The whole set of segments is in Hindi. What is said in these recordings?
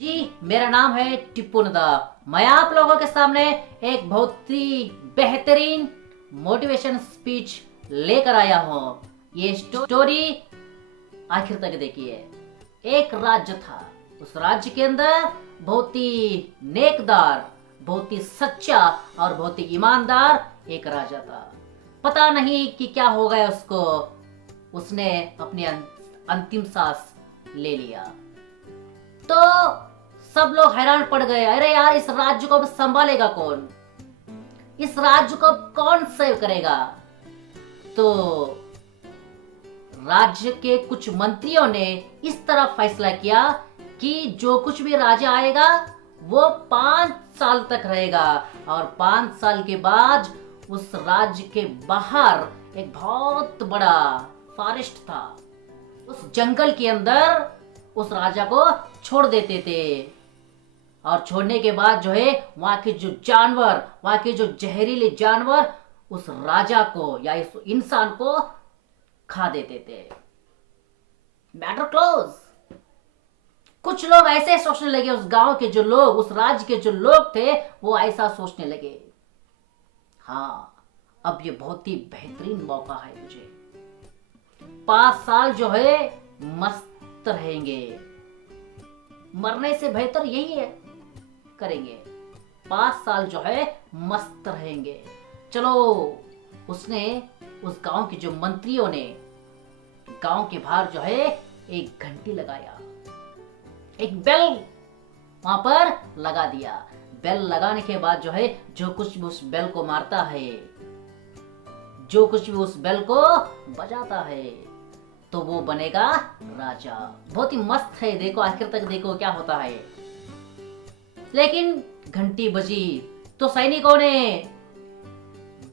जी, मेरा नाम है टिप्पू नदा। मैं आप लोगों के सामने एक बहुत ही बेहतरीन मोटिवेशन स्पीच लेकर आया हूँ। ये स्टोरी आखिर तक देखिए। एक राज्य था, उस राज्य के अंदर बहुत ही नेकदार, बहुत ही सच्चा और बहुत ही ईमानदार एक राजा था। पता नहीं कि क्या हो गया उसको, उसने अपनी अंतिम सांस ले लिया। तो सब लोग हैरान पड़ गए, अरे यार इस राज्य को अब संभालेगा कौन, इस राज्य को कौन सेव करेगा। तो राज्य के कुछ मंत्रियों ने इस तरह फैसला किया कि जो कुछ भी राजा आएगा वो 5 साल तक रहेगा, और 5 साल के बाद उस राज्य के बाहर एक बहुत बड़ा फॉरेस्ट था, उस जंगल के अंदर उस राजा को छोड़ देते थे। और छोड़ने के बाद जो है वहां के जो जानवर, वहां के जो जहरीले जानवर उस राजा को या इस इंसान को खा देते थे। Matter close. कुछ लोग ऐसे सोचने लगे, उस गांव के जो लोग, उस राज्य के जो लोग थे वो ऐसा सोचने लगे, हाँ अब ये बहुत ही बेहतरीन मौका है मुझे, 5 साल जो है मस्त रहेंगे, मरने से बेहतर यही है, करेंगे 5 साल जो है मस्त रहेंगे। चलो, उसने उस गांव के जो मंत्रियों ने गांव के बाहर जो है एक घंटी लगाया, एक बेल वहां पर लगा दिया। बेल लगाने के बाद जो है जो कुछ भी उस बेल को मारता है, जो कुछ भी उस बेल को बजाता है, तो वो बनेगा राजा। बहुत ही मस्त है, देखो आखिर तक देखो क्या होता है। लेकिन घंटी बजी तो सैनिकों ने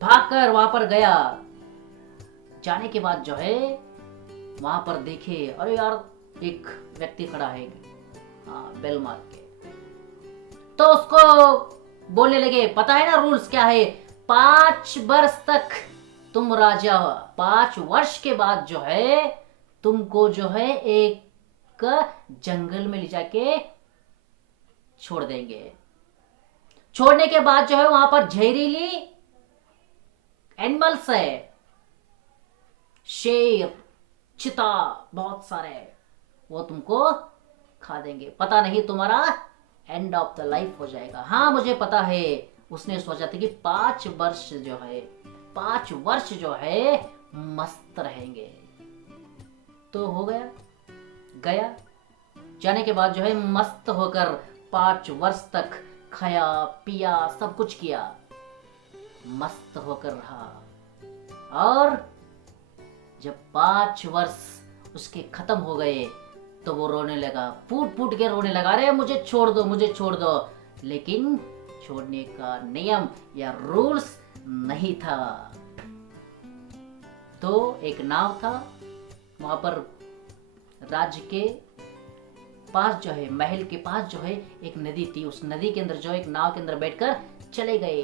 भागकर वहां पर गया। जाने के बाद जो है वहां पर देखे, अरे यार एक व्यक्ति खड़ा है, हाँ बेल मार के। तो उसको बोलने लगे, पता है ना रूल्स क्या है, 5 वर्ष तक तुम राजा हो, 5 वर्ष के बाद जो है तुमको जो है एक जंगल में ले जाके छोड़ देंगे। छोड़ने के बाद जो है वहां पर जहरीली एनिमल्स है, शेर, चिता, बहुत सारे, वो तुमको खा देंगे। पता नहीं तुम्हारा एंड ऑफ द लाइफ हो जाएगा। हाँ मुझे पता है, उसने सोचा था कि 5 वर्ष जो है, 5 वर्ष जो है मस्त रहेंगे। तो हो गया, गया। जाने के बाद जो है मस्त होकर 5 वर्ष तक खाया पिया, सब कुछ किया, मस्त होकर रहा। और जब 5 वर्ष उसके खत्म हो गए तो वो रोने लगा, फूट फूट के रोने लगा, अरे मुझे छोड़ दो, मुझे छोड़ दो। लेकिन छोड़ने का नियम या रूल्स नहीं था। तो एक नाव था, वहां पर राज्य के पास जो है, महल के पास जो है एक नदी थी। उस नदी के अंदर जो एक नाव के अंदर बैठकर चले गए।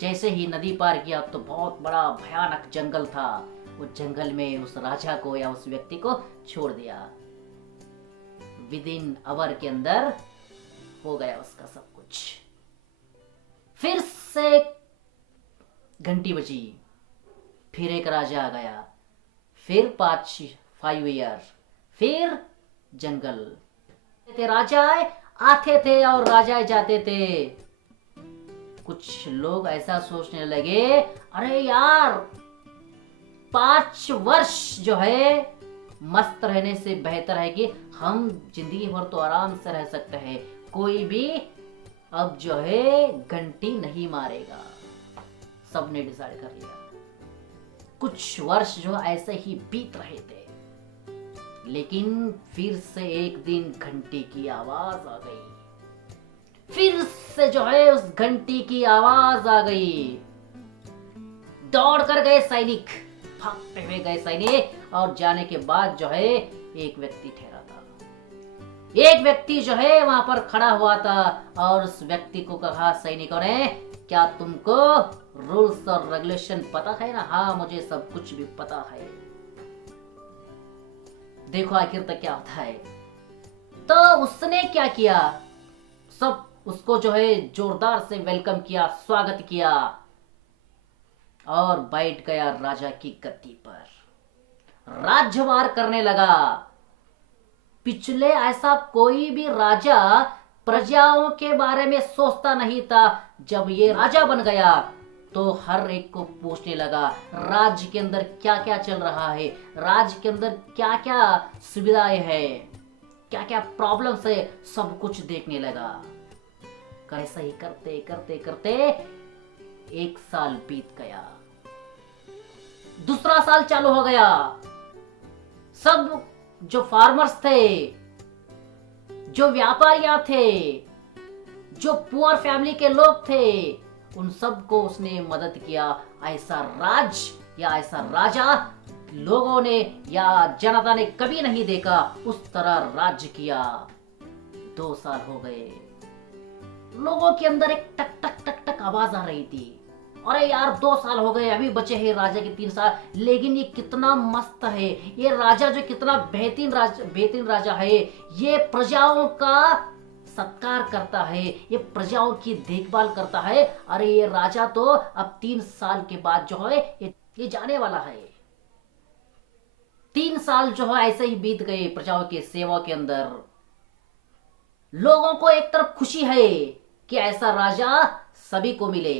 जैसे ही नदी पार किया तो बहुत बड़ा भयानक जंगल था। उस जंगल में उस राजा को या उस व्यक्ति को छोड़ दिया। विद इन आवर के अंदर हो गया उसका सब कुछ। फिर से घंटी बजी, फिर एक राजा आ गया, फिर 5 ईयर, फिर जंगल। राजाएं आते थे और राजाएं जाते थे। कुछ लोग ऐसा सोचने लगे, अरे यार 5 वर्ष जो है मस्त रहने से बेहतर है कि हम जिंदगी भर तो आराम से रह सकते हैं, कोई भी अब जो है घंटी नहीं मारेगा। सबने डिसाइड कर लिया। कुछ वर्ष जो ऐसे ही बीत रहे थे, लेकिन फिर से एक दिन घंटी की आवाज आ गई। फिर से जो है उस घंटी की आवाज आ गई। दौड़ कर गए सैनिक, भागते हुए गए सैनिक, और जाने के बाद जो है एक व्यक्ति ठहरा था। एक व्यक्ति जो है वहां पर खड़ा हुआ था और उस व्यक्ति को कहा सैनिकों ने, क्या तुमको रूल्स और रेगुलेशन पता है ना? हाँ मुझे सब कुछ भी पता है। देखो आखिर तक क्या होता है। तो उसने क्या किया, सब उसको जो है जोरदार से वेलकम किया, स्वागत किया और बैठ गया राजा की गद्दी पर, राज्यभार करने लगा। पिछले ऐसा कोई भी राजा प्रजाओं के बारे में सोचता नहीं था। जब ये राजा बन गया तो हर एक को पूछने लगा राज्य के अंदर क्या क्या चल रहा है, राज्य के अंदर क्या क्या सुविधाएं है, क्या क्या प्रॉब्लम्स है, सब कुछ देखने लगा। कैसा ही करते करते करते एक साल बीत गया, दूसरा साल चालू हो गया। सब जो फार्मर्स थे, जो व्यापारियां थे, जो पुअर फैमिली के लोग थे, उन सबको उसने मदद किया। ऐसा राज या ऐसा राजा लोगों ने या जनता ने कभी नहीं देखा, उस तरह राज्य किया। 2 साल हो गए, लोगों के अंदर एक टक टक टक टक आवाज आ रही थी, अरे यार 2 साल हो गए, अभी बचे हैं राजा के 3 साल, लेकिन ये कितना मस्त है, ये राजा जो कितना बेहतरीन राजा है, ये प्रजाओं का सत्कार करता है, ये प्रजाओं की देखभाल करता है। अरे ये राजा तो अब 3 साल के बाद जो है ये जाने वाला है। 3 साल जो है ऐसे ही बीत गए प्रजाओं की सेवा के अंदर। लोगों को एक तरफ खुशी है कि ऐसा राजा सभी को मिले,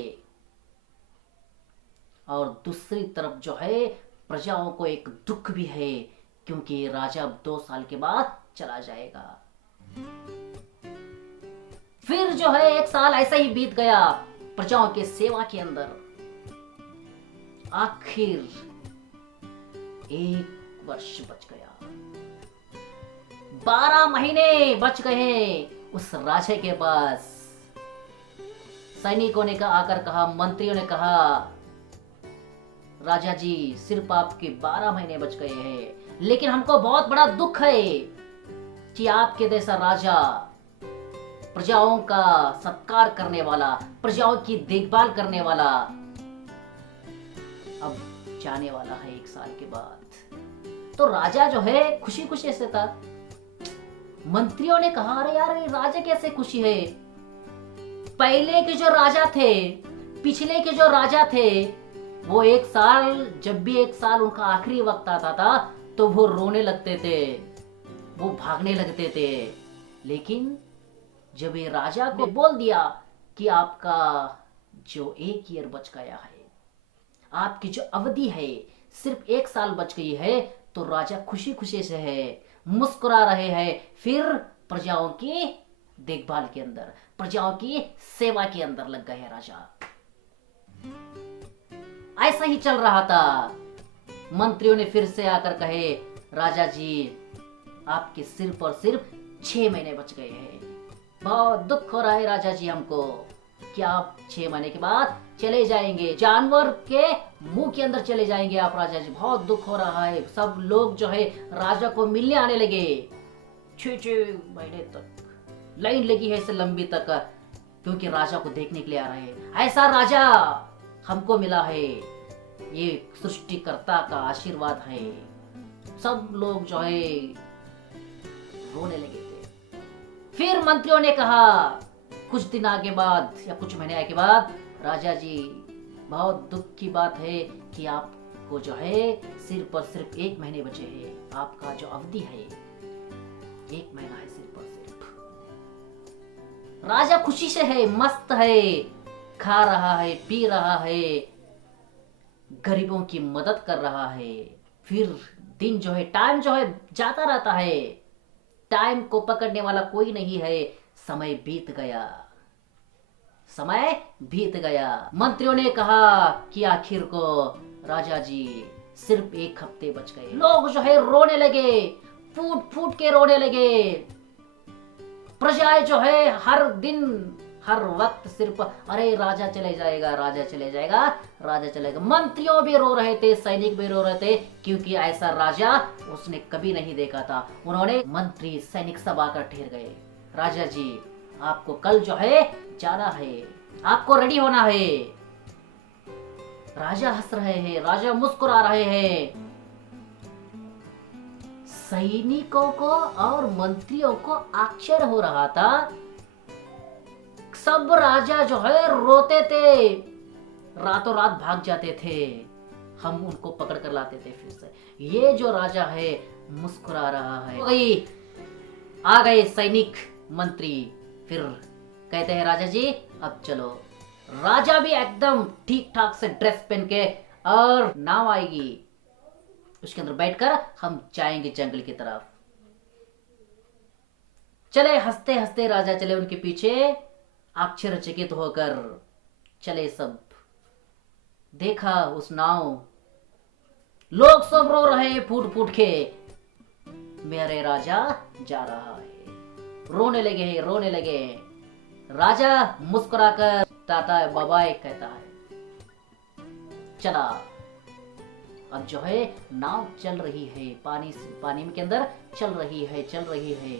और दूसरी तरफ जो है प्रजाओं को एक दुख भी है, क्योंकि राजा अब 2 साल के बाद चला जाएगा। फिर जो है 1 साल ऐसा ही बीत गया प्रजाओं के सेवा के अंदर। आखिर 1 वर्ष बच गया, 12 महीने बच गए उस राजा के पास। सैनिकों ने आकर कहा, मंत्रियों ने कहा, राजा जी सिर्फ आपके 12 महीने बच गए हैं, लेकिन हमको बहुत बड़ा दुख है कि आपके जैसा राजा, प्रजाओं का सत्कार करने वाला, प्रजाओं की देखभाल करने वाला, अब जाने वाला है 1 साल के बाद। तो राजा जो है खुशी खुशी से था। मंत्रियों ने कहा, अरे यार ये राजा कैसे खुशी है, पहले के जो राजा थे, पिछले के जो राजा थे, वो 1 साल, जब भी 1 साल उनका आखिरी वक्त आता था तो वो रोने लगते थे, वो भागने लगते थे। लेकिन जब ये राजा को बोल दिया कि आपका जो 1 ईयर बच गया है, आपकी जो अवधि है सिर्फ 1 साल बच गई है, तो राजा खुशी खुशी से है, मुस्कुरा रहे हैं। फिर प्रजाओं की देखभाल के अंदर, प्रजाओं की सेवा के अंदर लग गए राजा। ऐसा ही चल रहा था। मंत्रियों ने फिर से आकर कहे, राजा जी आपके सिर्फ और सिर्फ 6 महीने बच गए हैं, बहुत दुख हो रहा है राजा जी हमको कि आप 6 महीने के बाद चले जाएंगे, जानवर के मुंह के अंदर चले जाएंगे आप राजा जी, बहुत दुख हो रहा है। सब लोग जो है राजा को मिलने आने लगे, 6 महीने तक लाइन लगी है, इसे लंबी तक, क्योंकि राजा को देखने के लिए आ रहे हैं। ऐसा राजा हमको मिला है, ये सृष्टिकर्ता का आशीर्वाद है। सब लोग जो है रोने लगे थे। फिर मंत्रियों ने कहा, कुछ दिन आगे बाद या कुछ महीने आगे बाद, राजा जी बहुत दुख की बात है कि आपको जो है सिर्फ और सिर्फ 1 महीने बचे हैं, आपका जो अवधि है 1 महीना है सिर्फ और सिर्फ। राजा खुशी से है, मस्त है, खा रहा है, पी रहा है, गरीबों की मदद कर रहा है। फिर दिन जो है, टाइम जो है जाता रहता है, टाइम को पकड़ने वाला कोई नहीं है। समय बीत गया, समय बीत गया। मंत्रियों ने कहा कि आखिर को राजा जी सिर्फ 1 हफ्ते बच गए। लोग जो है रोने लगे, फूट फूट के रोने लगे। प्रजाएं जो है हर दिन हर वक्त सिर्फ अरे राजा चले जाएगा, राजा चले जाएगा, राजा चलेगा। मंत्रियों भी रो रहे थे, सैनिक भी रो रहे थे, क्योंकि ऐसा राजा उसने कभी नहीं देखा था। उन्होंने मंत्री सैनिक सब आकर ठहर गए, राजा जी आपको कल जो है जाना है, आपको रेडी होना है। राजा हंस रहे हैं, राजा मुस्कुरा रहे हैं। सैनिकों को और मंत्रियों को आश्चर्य हो रहा था। सब राजा जो है रोते थे, रातों रात भाग जाते थे, हम उनको पकड़ कर लाते थे फिर से। ये जो राजा है मुस्कुरा रहा है। आ गए सैनिक मंत्री, फिर कहते हैं राजा जी अब चलो। राजा भी एकदम ठीक ठाक से ड्रेस पहन के, और नाव आएगी, उसके अंदर बैठकर हम जाएंगे जंगल की तरफ। चले हंसते हंसते राजा चले उनके पीछे, आश्चर्यचकित होकर चले सब। देखा उस नाव, लोग सब रो रहे हैं फूट फूट के, मेरे राजा जा रहा है। रोने लगे। राजा मुस्कुराकर टाटा बाय बाय कहता है, चला। अब जो है नाव चल रही है, पानी के अंदर चल रही है।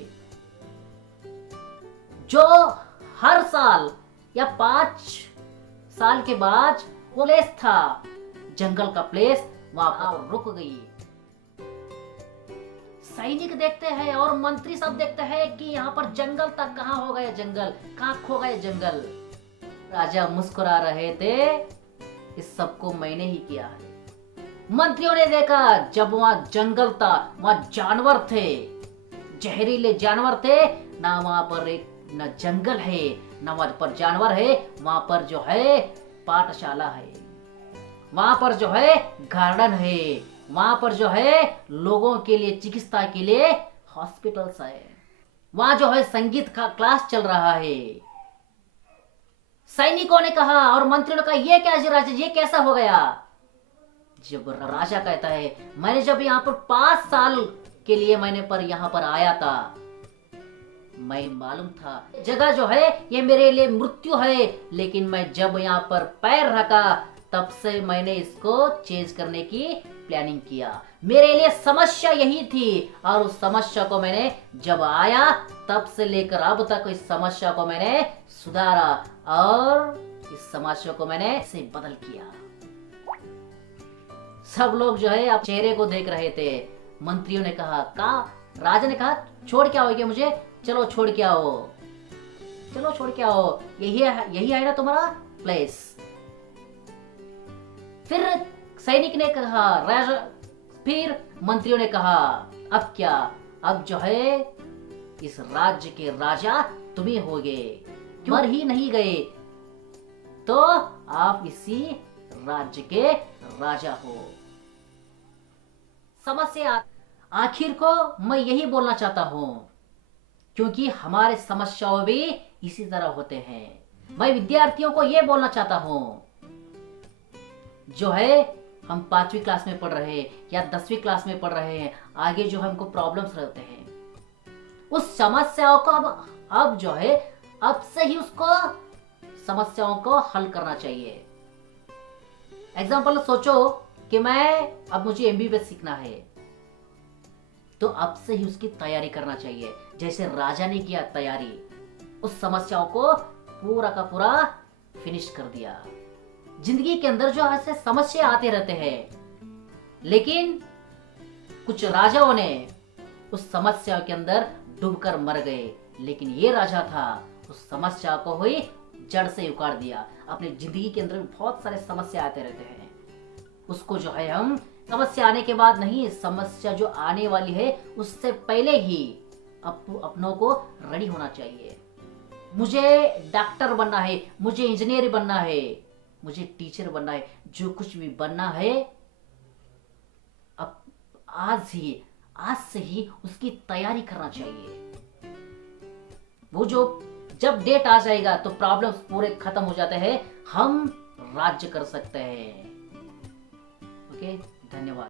जो हर साल या 5 साल के बाद वो प्लेस था, जंगल का प्लेस, वहां रुक गई। सैनिक देखते हैं और मंत्री सब देखते हैं कि यहाँ पर जंगल तक कहाँ हो गए, जंगल कहाँ खो गए जंगल। राजा मुस्कुरा रहे थे, इस सबको मैंने ही किया है। मंत्रियों ने देखा, जब वहां जंगल था वहां जानवर थे, जहरीले जानवर थे ना, वहां पर एक न जंगल है ना वहां पर जानवर है, वहां पर जो है पाठशाला है, वहां पर जो है गार्डन है, वहां पर जो है लोगों के लिए चिकित्सा के लिए हॉस्पिटल्स है, वहां जो है संगीत का क्लास चल रहा है। सैनिकों ने कहा और मंत्रियों ने कहा, ये क्या जी राजा, ये कैसा हो गया? जब राजा कहता है, मैंने जब यहाँ पर 5 साल के लिए मैंने पर यहाँ पर आया था, मैं मालूम था जगह जो है ये मेरे लिए मृत्यु है, लेकिन मैं जब यहाँ पर पैर रखा तब से मैंने इसको चेंज करने की प्लानिंग किया। मेरे लिए समस्या यही थी और उस समस्या को मैंने जब आया तब से लेकर अब तक इस समस्या को मैंने सुधारा और इस समस्या को मैंने इसे बदल किया। सब लोग जो है आप चेहरे को देख रहे थे। मंत्रियों ने कहा राजा ने कहा, छोड़ के आओगे मुझे? चलो छोड़ के आओ, चलो छोड़ के आओ, यही है ना तुम्हारा प्लेस। फिर सैनिक ने कहा, फिर मंत्रियों ने कहा, अब क्या, अब जो है इस राज्य के राजा तुम ही होगे, मर ही नहीं गए तो आप इसी राज्य के राजा हो। समस्या आखिर को मैं यही बोलना चाहता हूं, क्योंकि हमारे समस्याओं भी इसी तरह होते हैं। मैं विद्यार्थियों को यह बोलना चाहता हूं, जो है हम 5वीं क्लास में पढ़ रहे हैं या 10वीं क्लास में पढ़ रहे हैं, आगे जो हमको प्रॉब्लम्स रहते हैं, उस समस्याओं को अब जो है अब से ही उसको समस्याओं को हल करना चाहिए। एग्जाम्पल सोचो कि अब मुझे एमबीबीएस सीखना है, तो अब से ही उसकी तैयारी करना चाहिए, जैसे राजा ने किया तैयारी, उस समस्याओं को पूरा का पूरा फिनिश कर दिया। जिंदगी के अंदर जो ऐसे समस्या आते रहते हैं, लेकिन कुछ राजाओं ने उस समस्या के अंदर डूबकर मर गए, लेकिन ये राजा था उस समस्या को ही जड़ से उखाड़ दिया। अपनी जिंदगी के अंदर बहुत सारे समस्या आते रहते हैं, उसको जो है हम समस्या आने के बाद नहीं, समस्या जो आने वाली है उससे पहले ही अपनों को रेडी होना चाहिए। मुझे डॉक्टर बनना है, मुझे इंजीनियर बनना है, मुझे टीचर बनना है, जो कुछ भी बनना है अब आज से ही उसकी तैयारी करना चाहिए। वो जो जब डेट आ जाएगा तो प्रॉब्लम्स पूरे खत्म हो जाते हैं, हम राज्य कर सकते हैं। ओके, धन्यवाद।